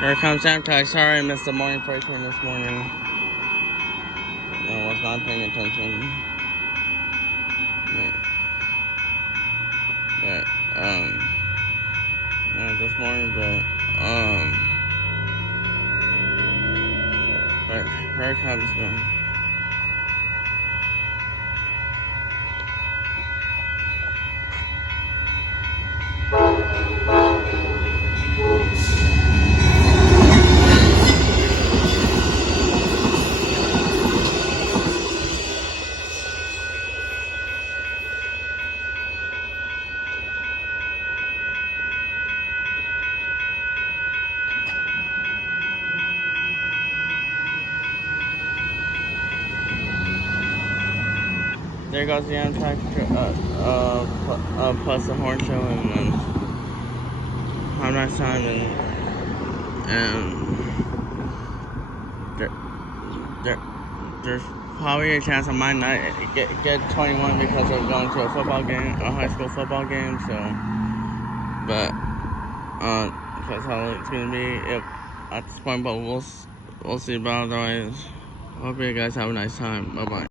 Here comes Amtrak. Sorry I missed the morning freight train this morning. I was not paying attention. This morning, but here it comes. There goes the Amtrak, plus the horn show, and have a nice time, and there's probably a chance I might not get 21 because of going to a football game, a high school football game, so, but, that's how it's gonna be at this point, but we'll see, but otherwise, hope you guys have a nice time, bye-bye.